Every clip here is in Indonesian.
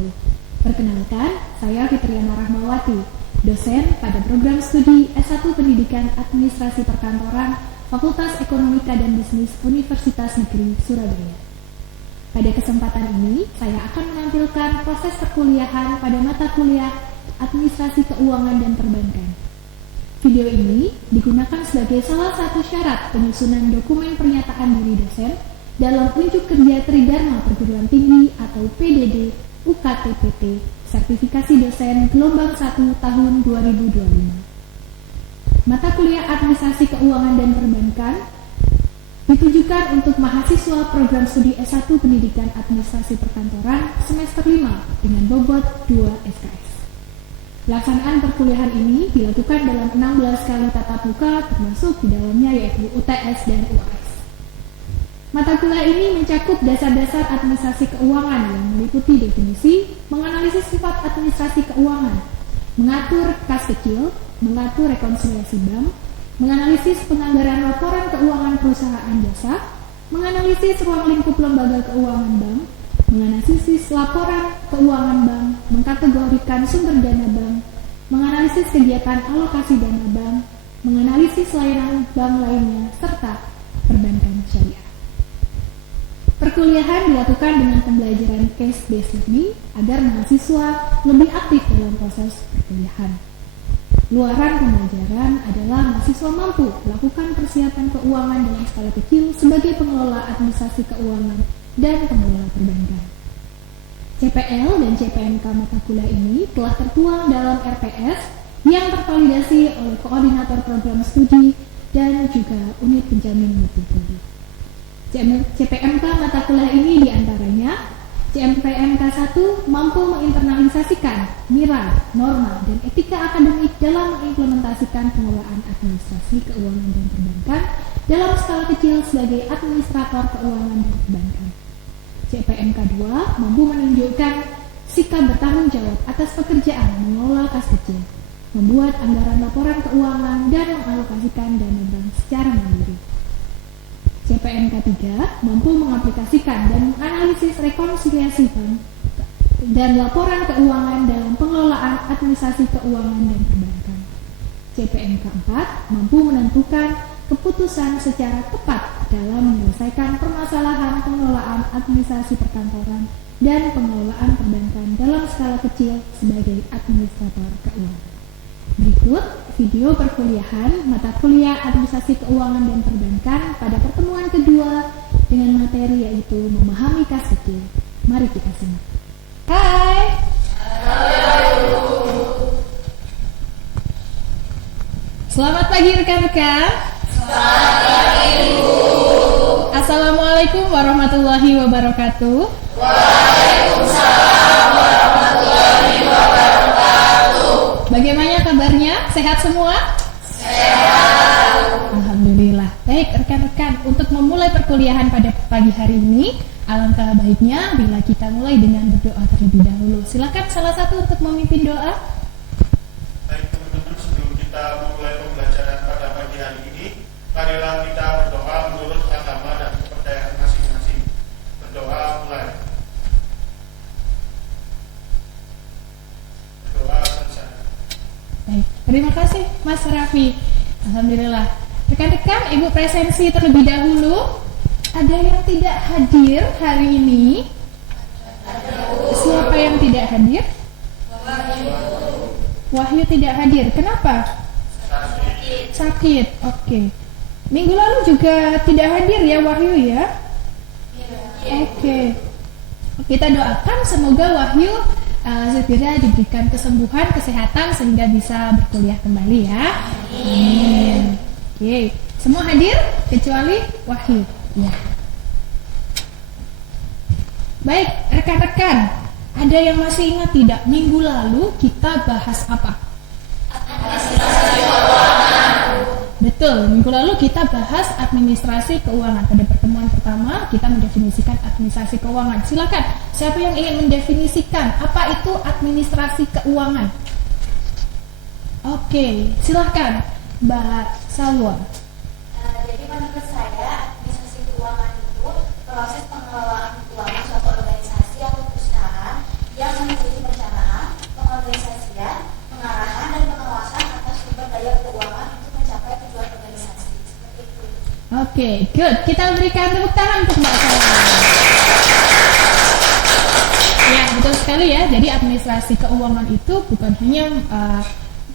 wabarakatuh. Perkenalkan, saya Fitriana Rahmawati, dosen pada program studi S1 Pendidikan Administrasi Perkantoran Fakultas Ekonomika dan Bisnis Universitas Negeri Surabaya. Pada kesempatan ini, saya akan menampilkan proses perkuliahan pada mata kuliah Administrasi Keuangan dan Perbankan. Video ini digunakan sebagai salah satu syarat penyusunan dokumen pernyataan diri dosen dalam unjuk kerja Tridharma Perguruan Tinggi atau PDD UKT-PT Sertifikasi Dosen Gelombang 1 tahun 2025. Mata kuliah Administrasi Keuangan dan Perbankan ditujukan untuk mahasiswa program studi S1 Pendidikan Administrasi Perkantoran semester 5 dengan bobot 2 SKS. Pelaksanaan perkuliahan ini dilakukan dalam 16 kali tatap muka termasuk di dalamnya yaitu UTS dan UAS. Mata kuliah ini mencakup dasar-dasar administrasi keuangan yang meliputi definisi, menganalisis sifat administrasi keuangan, mengatur kas kecil, mengatur rekonsiliasi bank, menganalisis penganggaran laporan keuangan perusahaan jasa, menganalisis ruang lingkup lembaga keuangan bank, menganalisis laporan keuangan bank, mengkategorikan sumber dana bank, menganalisis kegiatan alokasi dana bank, menganalisis layanan bank lainnya, serta perbankan syariah. Perkuliahan dilakukan dengan pembelajaran case-based learning agar mahasiswa lebih aktif dalam proses perkuliahan. Luaran pembelajaran adalah mahasiswa mampu melakukan persiapan keuangan dalam skala kecil sebagai pengelola administrasi keuangan dan pengelola perbankan. CPL dan CPNK mata kuliah ini telah tertuang dalam RPS yang tervalidasi oleh koordinator program studi dan juga unit penjamin mutu prodi. CPMK mata kuliah ini diantaranya CPMK 1 mampu menginternalisasikan nilai, norma, dan etika akademik dalam mengimplementasikan pengelolaan administrasi keuangan dan perbankan dalam skala kecil sebagai administrator keuangan dan perbankan. CPMK 2 mampu menunjukkan sikap bertanggung jawab atas pekerjaan mengelola kas kecil, membuat anggaran laporan keuangan, dan mengalokasikan dana bank secara mandiri. CPMK 3 mampu mengaplikasikan dan menganalisis rekonsiliasi bank dan laporan keuangan dalam pengelolaan administrasi keuangan dan perbankan. CPMK 4 mampu menentukan keputusan secara tepat dalam menyelesaikan permasalahan pengelolaan administrasi perkantoran dan pengelolaan perbankan dalam skala kecil sebagai administrator keuangan. Berikut video perkuliahan mata kuliah Administrasi Keuangan dan Perbankan pada pertemuan kedua dengan materi yaitu memahami kas kecil. Mari kita simak. Hai. Halo. Selamat pagi rekan-rekan. Selamat pagi, Bu. Assalamualaikum warahmatullahi wabarakatuh. Waalaikumsalam warahmatullahi wabarakatuh. Bagaimana kabarnya? Sehat semua? Sehat. Alhamdulillah. Baik rekan-rekan, untuk memulai perkuliahan pada pagi hari ini, alangkah baiknya bila kita mulai dengan berdoa terlebih dahulu. Silakan salah satu untuk memimpin doa. Baik teman-teman, sebelum kita memulai pembelajaran pada pagi hari ini, marilah kita berdoa menurut agama dan kepercayaan masing-masing. Berdoa mulai. Berdoa selesai. Baik, terima kasih Mas Raffi. Alhamdulillah. Rekan-rekan, Ibu presensi terlebih dahulu. Ada yang tidak hadir hari ini? Siapa yang tidak hadir? Wahyu tidak hadir. Kenapa? Sakit. Oke. Minggu lalu juga tidak hadir ya Wahyu ya? Oke. Kita doakan semoga Wahyu segera diberikan kesembuhan, kesehatan sehingga bisa berkuliah kembali ya. Amin. Oke. Semua hadir kecuali Wahyu. Ya. Baik, rekan-rekan, ada yang masih ingat tidak? Minggu lalu kita bahas apa? Administrasi keuangan. Betul, minggu lalu kita bahas administrasi keuangan. Pada pertemuan pertama kita mendefinisikan administrasi keuangan. Silakan, siapa yang ingin mendefinisikan apa itu administrasi keuangan? Oke, silakan Mbak Salwa. Jadi menurut saya administrasi keuangan itu proses pengelolaan keuangan suatu organisasi atau perusahaan yang Oke, good. Kita berikan tepuk tangan untuk Mbak Sarah. Ya, betul sekali ya. Jadi administrasi keuangan itu bukan hanya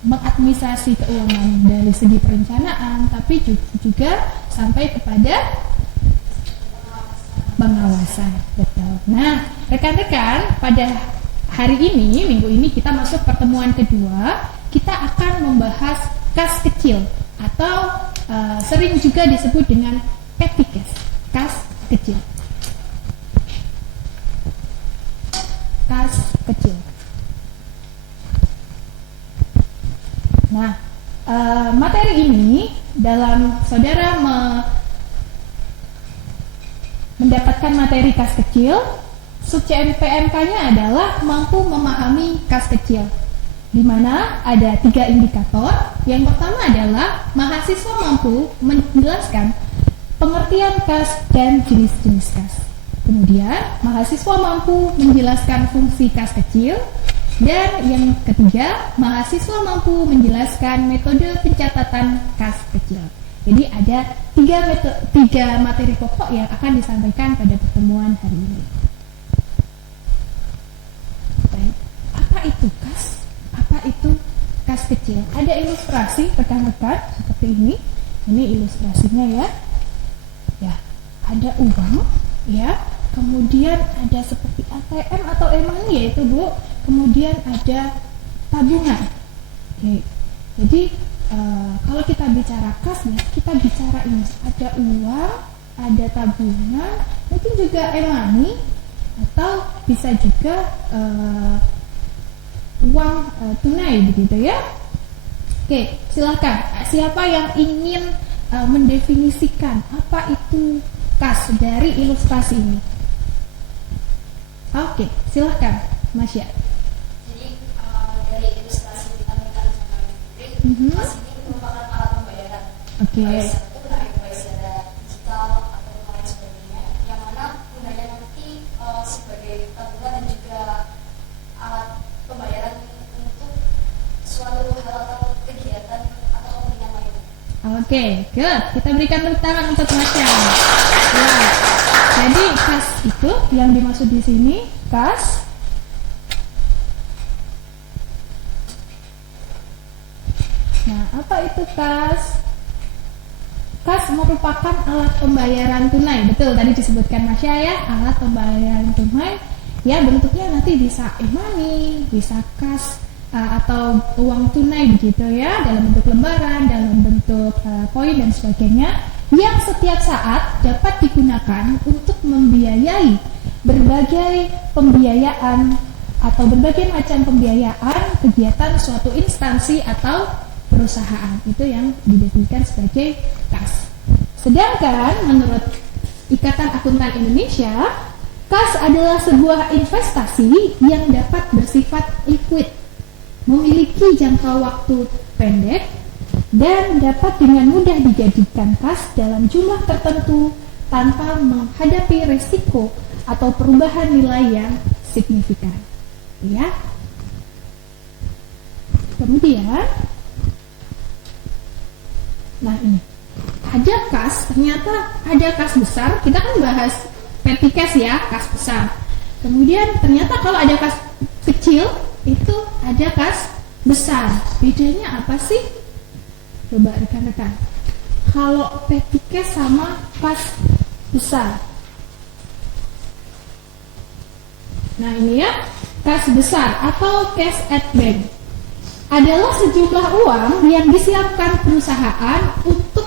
mengadministrasi keuangan dari segi perencanaan, tapi juga sampai kepada pengawasan. Betul. Nah, rekan-rekan, pada hari ini, minggu ini kita masuk pertemuan kedua. Kita akan membahas kas kecil atau sering juga disebut dengan petty cash, kas kecil. Kas kecil. Nah, materi ini dalam saudara mendapatkan materi kas kecil, sub-CMPMK-nya adalah mampu memahami kas kecil, di mana ada 3 indikator. Yang pertama adalah mahasiswa mampu menjelaskan pengertian kas dan jenis-jenis kas. Kemudian, mahasiswa mampu menjelaskan fungsi kas kecil. Dan yang ketiga, mahasiswa mampu menjelaskan metode pencatatan kas kecil. Jadi ada 3 materi pokok yang akan disampaikan pada pertemuan hari ini. Baik, apa itu kas? Apa itu kas kecil? Ada ilustrasi rekan-rekan seperti ini. Ini ilustrasinya ya. Ya, ada uang, ya. Kemudian ada seperti ATM atau e-money yaitu Bu. Kemudian ada tabungan. Oke. Jadi kalau kita bicara kas ya, kita bicara ini ada uang, ada tabungan, mungkin juga e-money atau bisa juga uang tunai begitu ya. Oke, silakan. Siapa yang ingin mendefinisikan apa itu kas dari ilustrasi ini? Oke, silakan, Masya. Jadi dari ilustrasi yang ditampilkan sama Ibu, kas ini merupakan alat pembayaran. Oke. Baik secara digital atau lain sebagainya, yang mana gunanya nanti sebagai tabungan dan juga alat pembayaran untuk suatu hal atau kegiatan atau kepentingan lain. Oke, good. Kita berikan tepuk tangan untuk Masya. Ya. Jadi kas itu yang dimaksud di sini kas Nah, apa itu kas? Kas merupakan alat pembayaran tunai. Betul, tadi disebutkan Masya ya, alat pembayaran tunai. Ya, bentuknya nanti bisa e-money, bisa kas atau uang tunai begitu ya, dalam bentuk lembaran, dalam bentuk koin dan sebagainya, yang setiap saat dapat digunakan untuk membiayai berbagai pembiayaan atau berbagai macam pembiayaan kegiatan suatu instansi atau perusahaan. Itu yang didefinisikan sebagai kas. Sedangkan menurut Ikatan Akuntan Indonesia, kas adalah sebuah investasi yang dapat bersifat liquid, memiliki jangka waktu pendek, dan dapat dengan mudah dijadikan kas dalam jumlah tertentu tanpa menghadapi resiko atau perubahan nilai yang signifikan. Ya. Kemudian, nah ini ada kas, ternyata ada kas besar. Kita kan bahas petty cash ya, kas besar. Kemudian ternyata kalau ada kas kecil itu ada kas besar. Bedanya apa sih? Coba rekan-rekan. Kalau petty cash sama kas besar. Nah ini ya, kas besar atau cash at bank adalah sejumlah uang yang disiapkan perusahaan untuk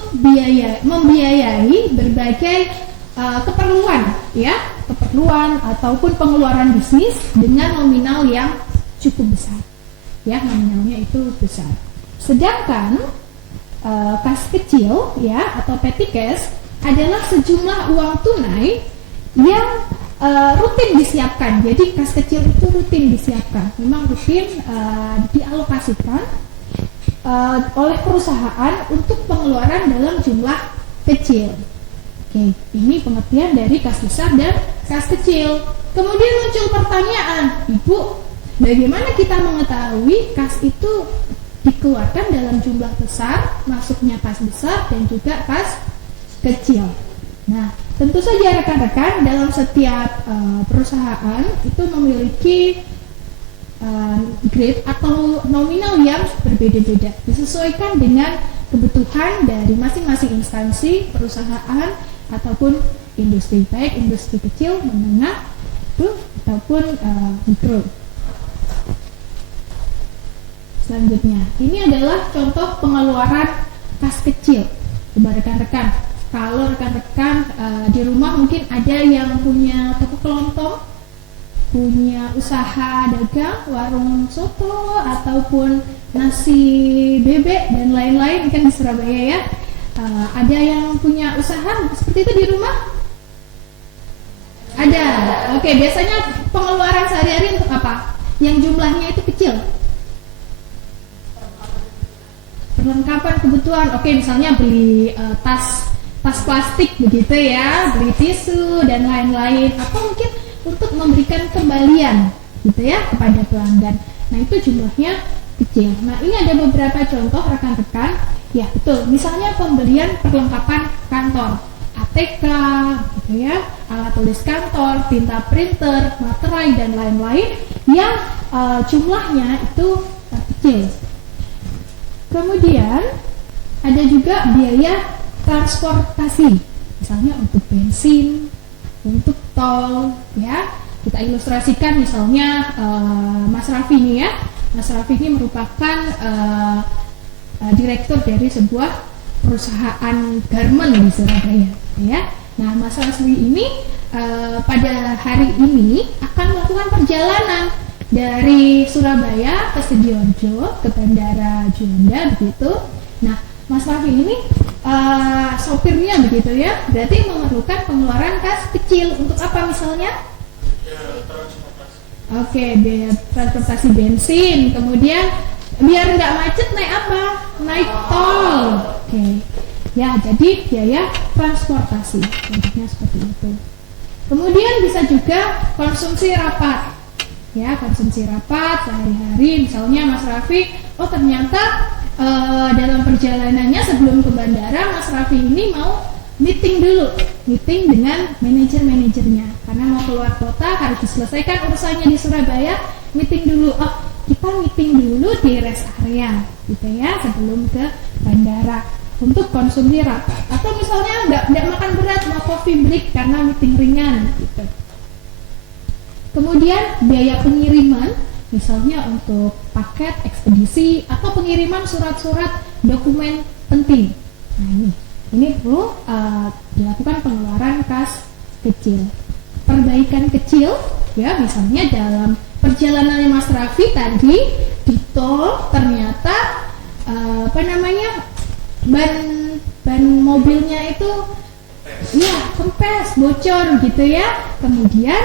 membiayai berbagai keperluan, ya, keperluan ataupun pengeluaran bisnis dengan nominal yang cukup besar, ya, nominalnya itu besar. Sedangkan kas kecil, ya, atau petty cash adalah sejumlah uang tunai yang rutin disiapkan. Jadi kas kecil itu rutin disiapkan, memang rutin dialokasikan oleh perusahaan untuk pengeluaran dalam jumlah kecil. Oke, ini pengertian dari kas besar dan kas kecil. Kemudian muncul pertanyaan, Ibu, bagaimana kita mengetahui kas itu dikeluarkan dalam jumlah besar, masuknya kas besar dan juga kas kecil. Nah, tentu saja rekan-rekan dalam setiap perusahaan itu memiliki grade atau nominal yang berbeda-beda, disesuaikan dengan kebutuhan dari masing-masing instansi, perusahaan ataupun industri, baik industri kecil, menengah, ataupun mikro. Selanjutnya, ini adalah contoh pengeluaran kas kecil. Coba rekan-rekan, kalau rekan-rekan di rumah mungkin ada yang punya toko kelontong, punya usaha dagang, warung soto, ataupun nasi bebek dan lain-lain, kan di Surabaya ya. Ada yang punya usaha seperti itu di rumah? Ada. Oke, biasanya pengeluaran sehari-hari untuk apa? Yang jumlahnya itu kecil. Perlengkapan kebutuhan. Oke, misalnya beli tas plastik begitu ya, beli tisu dan lain-lain. Atau mungkin untuk memberikan kembalian gitu ya kepada pelanggan. Nah, itu jumlahnya kecil. Nah, ini ada beberapa contoh rekan-rekan. Ya, betul. Misalnya pembelian perlengkapan kantor, ATK gitu ya, alat tulis kantor, tinta printer, materai dan lain-lain yang jumlahnya itu kecil. Kemudian ada juga biaya transportasi, misalnya untuk bensin, untuk tol ya. Kita ilustrasikan misalnya Mas Raffi ini ya. Mas Raffi ini merupakan direktur dari sebuah perusahaan garment di Surabaya ya. Nah, Mas Raffi ini pada hari ini akan melakukan perjalanan dari Surabaya ke Sidoarjo ke Bandara Juanda begitu. Nah, Mas Raffi ini sopirnya begitu ya, berarti memerlukan pengeluaran kas kecil untuk apa misalnya? Oke, biaya transportasi bensin, kemudian biar nggak macet naik apa? Naik tol. Oke, ya jadi biaya transportasi, contohnya seperti itu. Kemudian bisa juga konsumsi rapat, ya konsumsi rapat sehari-hari, misalnya Mas Raffi, oh ternyata dalam perjalanannya sebelum ke bandara Mas Raffi ini mau meeting dengan manajer-manajernya karena mau keluar kota harus diselesaikan urusannya di Surabaya, meeting dulu. Oh, kita meeting dulu di rest area gitu ya sebelum ke bandara untuk konsumsi rapat. Atau misalnya nggak makan berat, mau coffee break karena meeting ringan gitu. Kemudian biaya pengiriman, misalnya untuk paket ekspedisi atau pengiriman surat-surat dokumen penting. Nah, ini perlu dilakukan pengeluaran kas kecil. Perbaikan kecil, ya misalnya dalam perjalanannya Mas Raffi tadi di tol ternyata ban mobilnya itu ya kempes, bocor gitu ya. Kemudian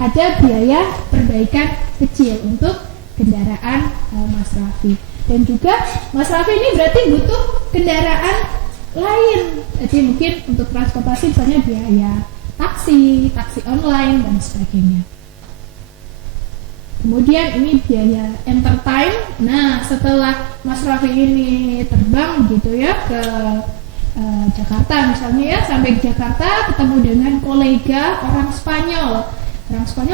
ada biaya perbaikan kecil untuk kendaraan Mas Raffi. Dan juga Mas Raffi ini berarti butuh kendaraan lain, jadi mungkin untuk transportasi misalnya biaya taksi online dan sebagainya. Kemudian ini biaya entertain. Nah, setelah Mas Raffi ini terbang gitu ya ke Jakarta misalnya ya, sampai ke Jakarta ketemu dengan kolega orang Spanyol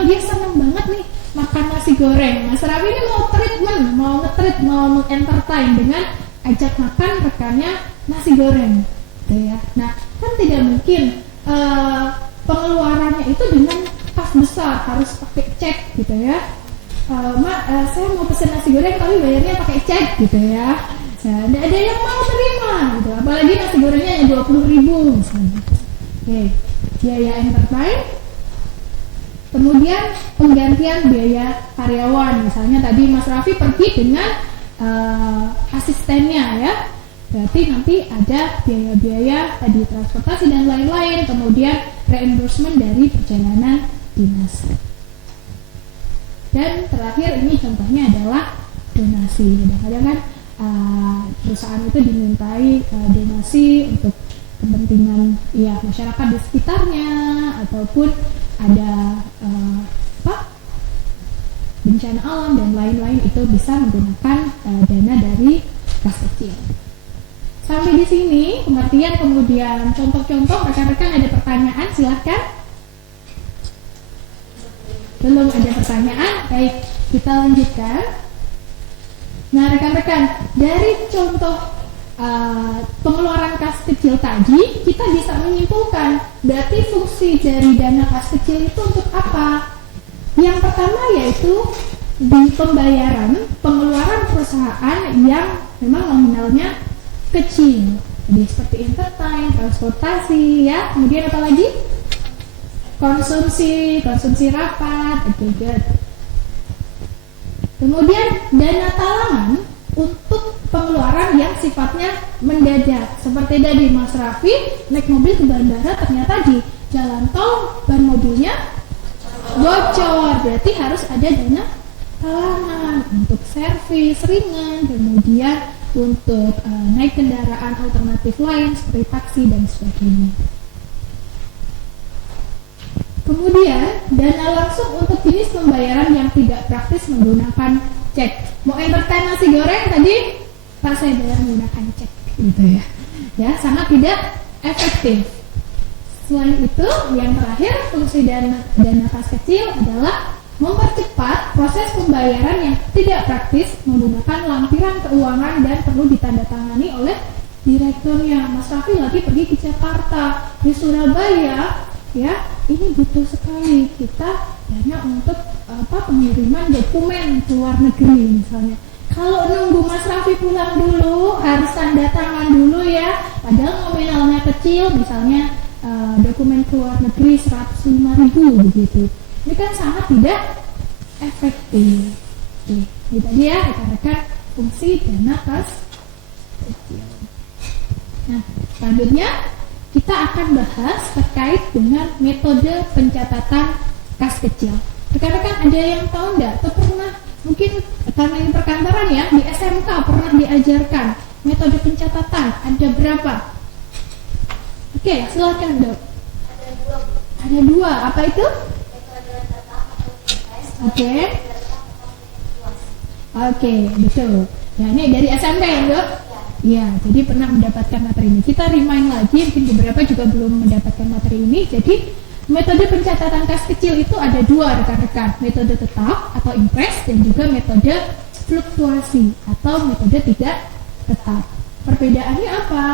dia senang banget nih makan nasi goreng. Mas Raffi ini mau treatment, mau entertain dengan ajak makan rekannya nasi goreng gitu ya. Nah, kan tidak mungkin pengeluarannya itu dengan pas besar, harus pakai cek gitu ya. Saya mau pesen nasi goreng tapi bayarnya pakai cek gitu ya. Nah, ada yang mau terima gitu. Apalagi nasi gorengnya yang 20.000 misalnya. Oke, biaya entertain. Kemudian penggantian biaya karyawan, misalnya tadi Mas Raffi pergi dengan asistennya ya. Berarti nanti ada biaya-biaya tadi transportasi dan lain-lain, kemudian reimbursement dari perjalanan dinas. Dan terakhir ini contohnya adalah donasi. Kadang-kadang kan perusahaan itu dimintai donasi untuk kepentingan ya masyarakat di sekitarnya, ataupun ada bencana alam dan lain-lain, itu bisa menggunakan dana dari kas kecil. Sampai di sini pengertian, kemudian contoh-contoh. Rekan-rekan ada pertanyaan, silahkan. Belum ada pertanyaan? Baik, kita lanjutkan. Nah, rekan-rekan, dari contoh pengeluaran kas kecil tadi, kita bisa menyimpulkan berarti fungsi dari dana kas kecil itu untuk apa? Yang pertama yaitu di pembayaran pengeluaran perusahaan yang memang nominalnya kecil, jadi seperti entertain, transportasi, ya. Kemudian apa lagi? Konsumsi rapat, juga. Kemudian dana talangan untuk pengeluaran yang sifatnya mendadak, seperti tadi Mas Raffi naik mobil ke bandara, ternyata di jalan tol ban mobilnya bocor, berarti harus ada dana talangan untuk servis ringan, kemudian untuk naik kendaraan alternatif lain seperti taksi dan sebagainya. Kemudian dana langsung untuk jenis pembayaran yang tidak praktis menggunakan cek. Mau entertain nasi goreng tadi, Pak saya bayar menggunakan cek, gitu ya. Ya, sangat tidak efektif. Selain itu, yang terakhir fungsi dana kas kecil adalah mempercepat proses pembayaran yang tidak praktis menggunakan lampiran keuangan dan perlu ditandatangani oleh direkturnya. Mas Raffi lagi pergi ke Jakarta, di Surabaya, ya, ini butuh sekali kita dana untuk pengiriman dokumen ke luar negeri misalnya. Kalau nunggu Mas Raffi pulang dulu, harus tanda tangan dulu ya, padahal nominalnya kecil, misalnya dokumen ke luar negeri 105.000 begitu. Ini kan sangat tidak efektif. Ini tadi ya rekan-rekan fungsi dana kas kecil. Nah, selanjutnya kita akan bahas terkait dengan metode pencatatan kas kecil. Rekan-rekan ada yang tahu enggak? Atau pernah, mungkin karena ini perkantoran ya, di SMK pernah diajarkan metode pencatatan, ada berapa? Oke, silakan Dok. Ada dua, apa itu? Oke, betul. Ya, ini dari SMK ya Dok? Ya, jadi pernah mendapatkan materi ini. Kita remind lagi, mungkin beberapa juga belum mendapatkan materi ini. Jadi metode pencatatan kas kecil itu ada dua rekan-rekan, metode tetap atau impres dan juga metode fluktuasi atau metode tidak tetap. Perbedaannya apa?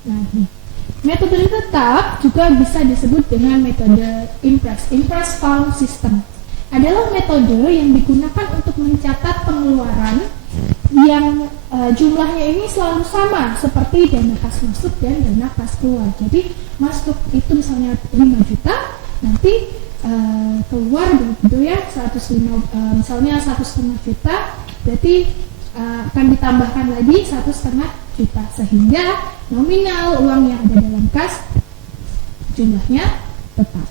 Nah, metode tetap juga bisa disebut dengan metode impres found system. Adalah metode yang digunakan untuk mencatat pengeluaran yang jumlahnya ini selalu sama seperti dana kas masuk dan dana kas keluar. Jadi masuk itu misalnya 5 juta, nanti keluar gitu ya 105, misalnya 1,5 juta, berarti akan ditambahkan lagi 1,5 juta sehingga nominal uang yang ada dalam kas jumlahnya tetap.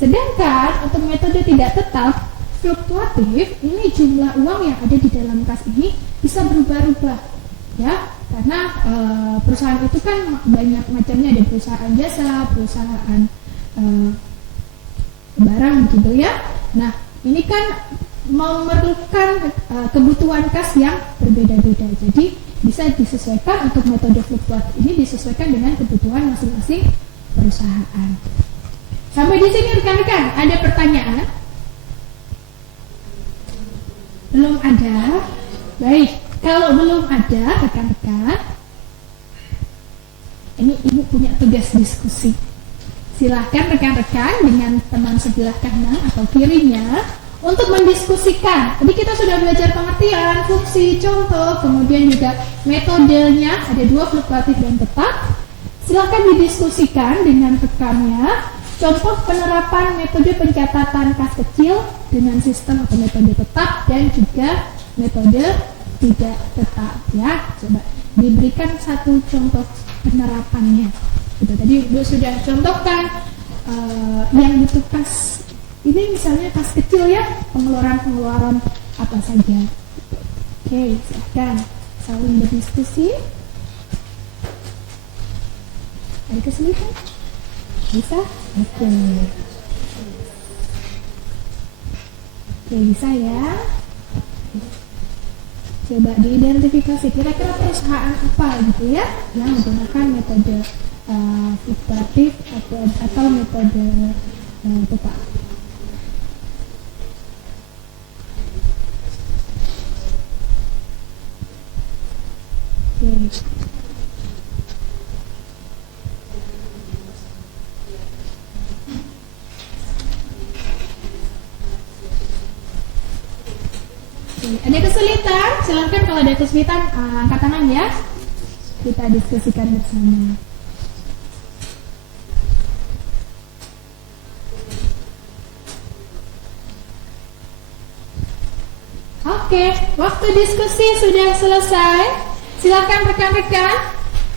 Sedangkan untuk metode tidak tetap fluktuatif, ini jumlah uang yang ada di dalam kas ini bisa berubah-ubah ya, karena perusahaan itu kan banyak macamnya, ada perusahaan jasa, perusahaan barang gitu ya. Nah, ini kan memerlukan kebutuhan kas yang berbeda-beda, jadi bisa disesuaikan. Untuk metode fluktuatif ini disesuaikan dengan kebutuhan masing-masing perusahaan. Sampai di sini rekan-rekan, ada pertanyaan? Belum ada? Baik, kalau belum ada rekan-rekan, ini Ibu punya tugas diskusi. Silahkan rekan-rekan dengan teman sebelah kanan atau kirinya untuk mendiskusikan. Tadi kita sudah belajar pengertian, fungsi, contoh, kemudian juga metodenya, ada dua, fluktuatif dan tetap. Silahkan didiskusikan dengan rekannya. Contoh penerapan metode pencatatan kas kecil dengan sistem atau metode tetap dan juga metode tidak tetap ya. Coba diberikan satu contoh penerapannya. Itu tadi Ibu sudah contohkan yang butuh kas ini misalnya kas kecil ya, pengeluaran apa saja. Oke, silahkan saling berdiskusi. Ada kesulitan? Bisa? Oke, bisa ya. coba diidentifikasi kira-kira perusahaan apa gitu ya yang menggunakan metode fluktuatif atau metode tetap. Oke. Ada kesulitan? Silakan kalau ada kesulitan angkat tangan ya. Kita diskusikan bersama. Oke, waktu diskusi sudah selesai. Silakan rekan-rekan.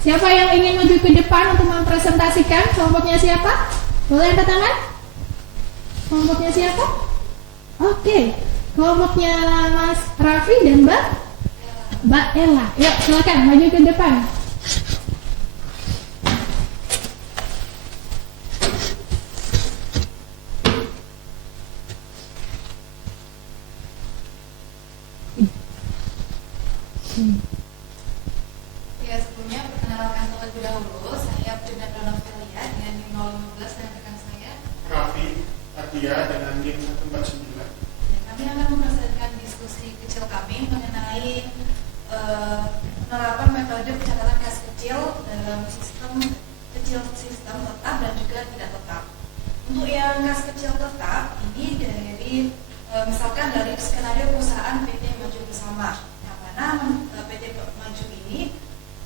Siapa yang ingin maju ke depan untuk mempresentasikan? Kelompoknya siapa? Boleh angkat tangan? Kelompoknya siapa? Oke. Kelompoknya Mas Raffi dan Mbak Ella. Yuk, silakan maju ke depan. Ya, sebelumnya perkenalkan terlebih dahulu, saya Brenda Donovelia dengan NIM 015 dan rekan saya Raffi Adia dengan NIM 149. Kami akan mempresentasikan diskusi kecil kami mengenai penerapan metode pencatatan kas kecil dalam sistem tetap dan juga tidak tetap. Untuk yang kas kecil tetap ini dari misalkan dari skenario perusahaan PT Maju Bersama, yang mana PT Maju ini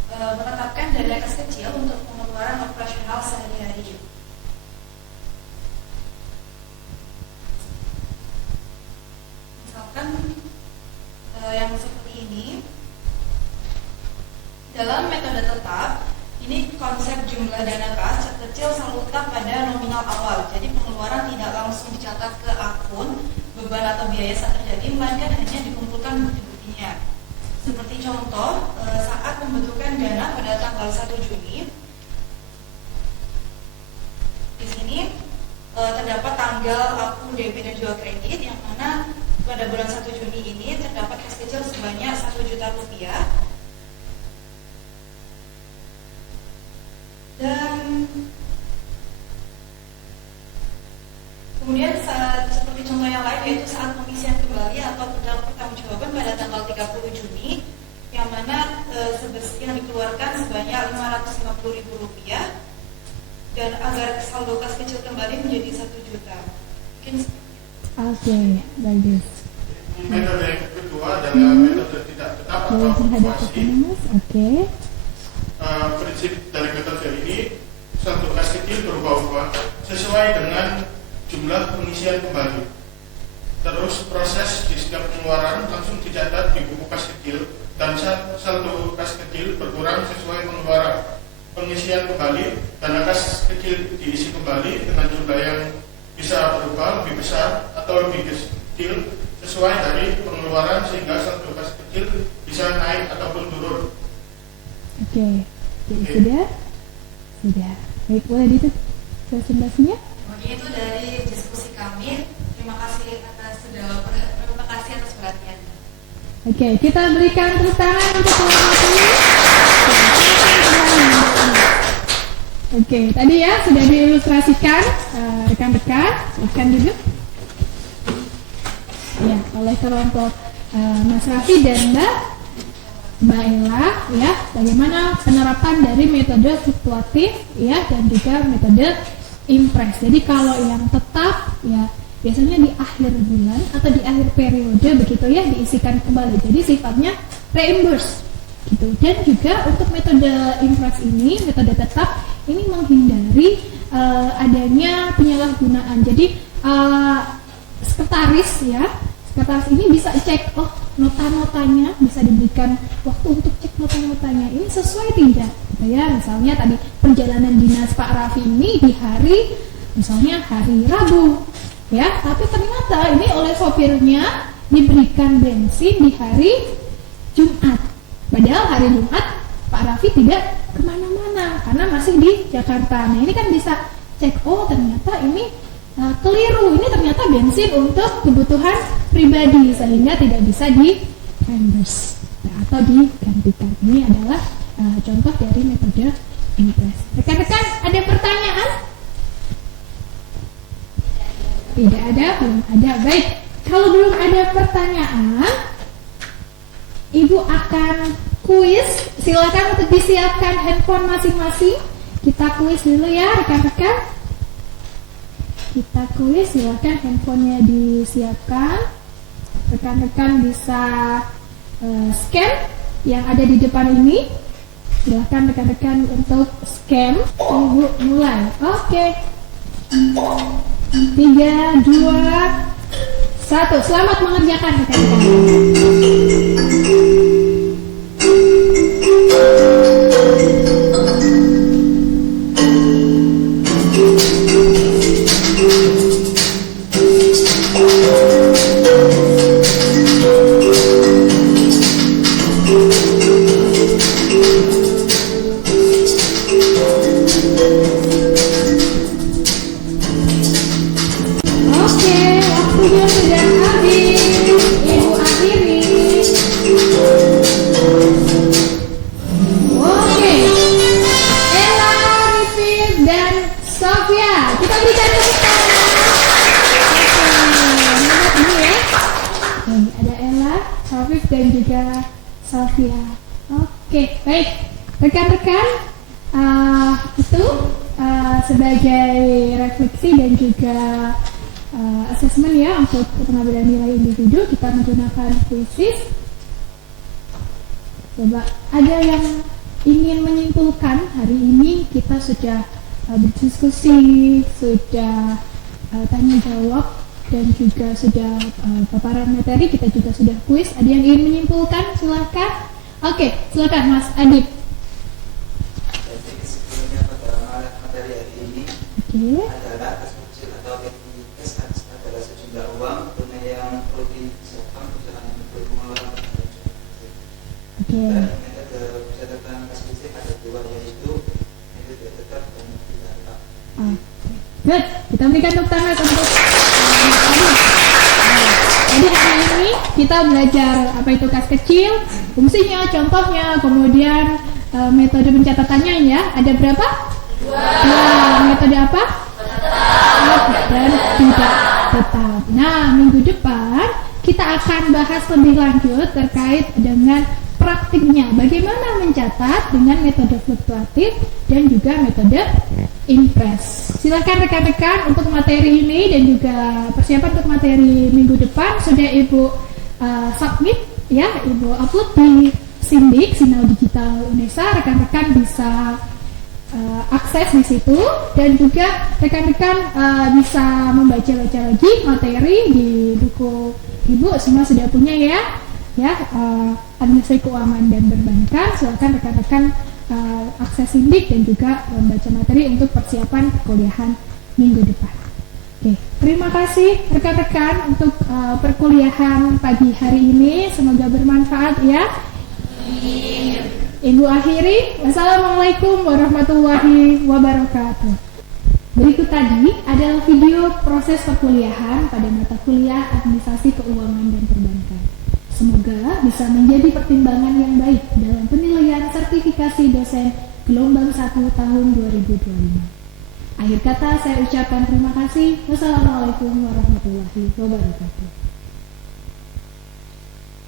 menetapkan dana kas kecil untuk pengeluaran operasional sehari-hari. Yang seperti ini. Dalam metode tetap, ini konsep jumlah dana kas kecil selalu tetap pada nominal awal. Jadi pengeluaran tidak langsung dicatat ke akun beban atau biaya saat terjadi, melainkan hanya dikumpulkan bukti-buktinya. Seperti contoh, saat pembentukan dana pada tanggal 1 Juni, di sini terdapat tanggal akun debit dan jual kredit, yang mana pada bulan 1 Juni ini terdapat kas kecil sebanyak 1 juta rupiah. Dan kemudian seperti contoh yang lain, yaitu saat pengisian kembali atau pertanggungjawaban pada tanggal 30 Juni, yang mana yang dikeluarkan sebanyak Rp550.000, dan agar saldo kas kecil kembali menjadi 1 juta. Mungkin Oke, bagus. Metode yang kedua adalah metode tidak tetap atau Boleh menghadap ke fluktuasi. sini, Mas. Oke. Prinsip dari metode ini, saldo kas kecil berubah-ubah sesuai dengan jumlah pengisian kembali. Terus proses di setiap pengeluaran langsung dicatat di buku kas kecil, dan saldo kas kecil berkurang sesuai pengeluaran. Pengisian kembali, dana kas kecil diisi kembali dengan jumlah yang bisa berubah lebih besar atau lebih kecil sesuai dari pengeluaran, sehingga saldo kas kecil bisa naik ataupun turun. Oke. Sudah? Sudah. Baik, boleh ditutup presentasinya? Mungkin itu dari diskusi kami. Terima kasih atas perhatian. Oke, kita berikan tepuk tangan untuk kelompok ini. Oke, tadi ya sudah diilustrasikan rekan-rekan. Silakan duduk. Ya, oleh kelompok Mas Raffi dan Mbak Ella, ya, bagaimana penerapan dari metode fluktuatif, ya, dan juga metode impres. Jadi kalau yang tetap, ya, biasanya di akhir bulan atau di akhir periode begitu ya, diisikan kembali. Jadi sifatnya reimburse gitu. Dan juga untuk metode impres ini, metode tetap ini menghindari adanya penyalahgunaan. Jadi sekretaris ini bisa cek, oh, nota-notanya bisa diberikan waktu untuk cek nota-notanya ini sesuai tidak gitu ya. Misalnya tadi perjalanan dinas Pak Raffi ini di hari misalnya hari Rabu ya, tapi ternyata ini oleh sopirnya diberikan bensin di hari Jumat, padahal hari Jumat Pak Raffi tidak kemana-mana karena masih di Jakarta. Nah ini kan bisa cek, oh ternyata ini keliru, ini ternyata bensin untuk kebutuhan pribadi sehingga tidak bisa di reimburse. atau digantikan. Ini adalah contoh dari metode impress. Rekan-rekan ada pertanyaan? Tidak ada, belum ada. Baik, kalau belum ada pertanyaan, Ibu akan kuis. Silakan untuk disiapkan handphone masing-masing. Kita kuis dulu ya rekan-rekan. Kita kuis, silakan handphonenya disiapkan. Rekan-rekan bisa scan yang ada di depan ini. Silakan rekan-rekan untuk scan. Ibu mulai. Oke. 3, 2, 1. Selamat mengerjakan rekan-rekan. Dan juga Sofia. Oke, baik rekan-rekan, itu sebagai refleksi dan juga assessment ya untuk pengambilan nilai individu kita menggunakan quizzes. Coba ada yang ingin menyimpulkan? Hari ini kita sudah berdiskusi, sudah tanya jawab, dan juga sudah paparan materi, kita juga sudah kuis. Ada yang ingin menyimpulkan? Silakan. Oke, silakan Mas Adib. Jadi kesimpulannya pada materi hari ini adalah kas kecil atau kas adalah sejumlah uang tunai yang perlu disiapkan perjalanan untuk pengeluaran. Dan metode pencatatan kas kecil ada dua, yaitu metode tetap dan metode tetap. Good, kita berikan tepuk tangan untuk jadi hari ini kita belajar apa itu kas kecil, fungsinya, contohnya, kemudian metode pencatatannya ya. Ada berapa? 2. Metode apa? Tetap dan tidak tetap. Nah, minggu depan kita akan bahas lebih lanjut terkait dengan praktiknya, bagaimana mencatat dengan metode fluktuatif dan juga metode impress. Silakan rekan-rekan untuk materi ini dan juga persiapan untuk materi minggu depan sudah Ibu submit ya, Ibu upload di Sindik Sinau Digital Unesa. Rekan-rekan bisa akses di situ dan juga rekan-rekan bisa membaca-baca lagi materi di buku Ibu, semua sudah punya ya. Administrasi keuangan dan perbankan. Silakan rekan-rekan akses Sindik dan juga membaca materi untuk persiapan perkuliahan minggu depan. Oke, terima kasih rekan-rekan untuk perkuliahan pagi hari ini. Semoga bermanfaat ya. Ibu akhiri. Wassalamualaikum warahmatullahi wabarakatuh. Berikut tadi adalah video proses perkuliahan pada mata kuliah Administrasi Keuangan dan Perbankan. Semoga bisa menjadi pertimbangan yang baik dalam penilaian sertifikasi dosen gelombang 1 tahun 2025. Akhir kata saya ucapkan terima kasih. Wassalamualaikum warahmatullahi wabarakatuh.